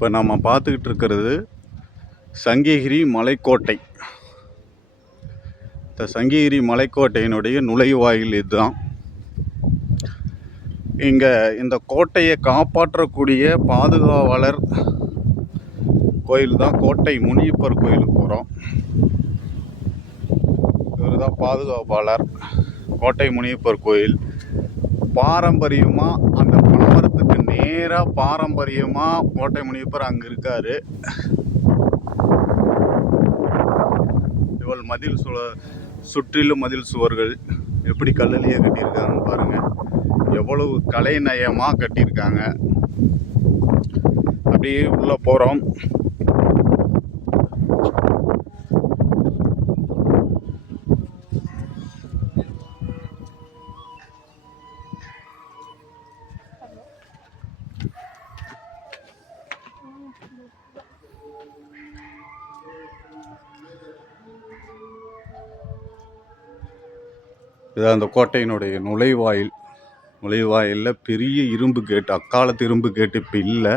இப்போ நம்ம பார்த்துக்கிட்டு இருக்கிறது சங்ககிரி மலைக்கோட்டை. இந்த சங்ககிரி மலைக்கோட்டையினுடைய நுழைவாயில் இதுதான். இங்கே இந்த கோட்டையை காப்பாற்றக்கூடிய பாதுகாவலர் கோயில் தான் கோட்டை முனியப்பர் கோயிலுக்கு போகிறோம். இவர் தான் பாதுகாப்பாளர். கோட்டை முனியப்பர் கோயில் பாரம்பரியமாக அந்த பனமரத்துக்கு நேராக பாரம்பரியமாக கோட்டை முனியப்பர் அங்கே இருக்கார். இவள் மதில் சுற்றிலும் மதில் சுவர்கள் எப்படி கல்லிலேயே கட்டியிருக்காங்கன்னு பாருங்கள். எவ்வளவு கலைநயமாக கட்டியிருக்காங்க. அப்படியே உள்ளே போகிறோம். இதுதான் அந்த கோட்டையினுடைய நுழைவாயிலில் பெரிய இரும்பு கேட்டு, அக்காலத்து இரும்பு கேட்டு இப்போ இல்லை,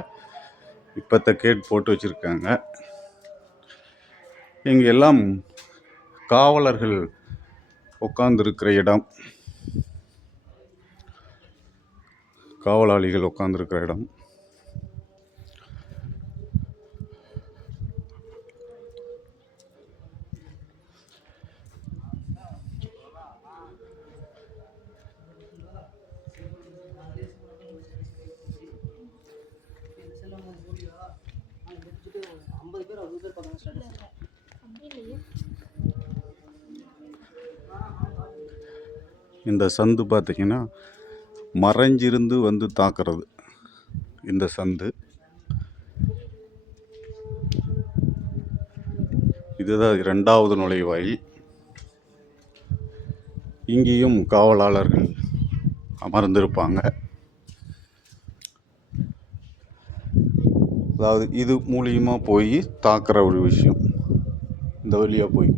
இப்போத்த கேட் போட்டு வச்சுருக்காங்க. இங்கே எல்லாம் காவலர்கள் உட்கார்ந்துருக்கிற இடம், காவலாளிகள் உட்கார்ந்துருக்கிற இடம். இந்த சந்து பார்த்திங்கன்னா மறைஞ்சிருந்து வந்து தாக்குறது. இந்த சந்து இதுதான் 2வது நுழைவாயில். இங்கேயும் காவலாளர்கள் அமர்ந்திருப்பாங்க. அதாவது இது மூலியமாக போய் தாக்குற ஒரு விஷயம் இந்த வழியாக போய்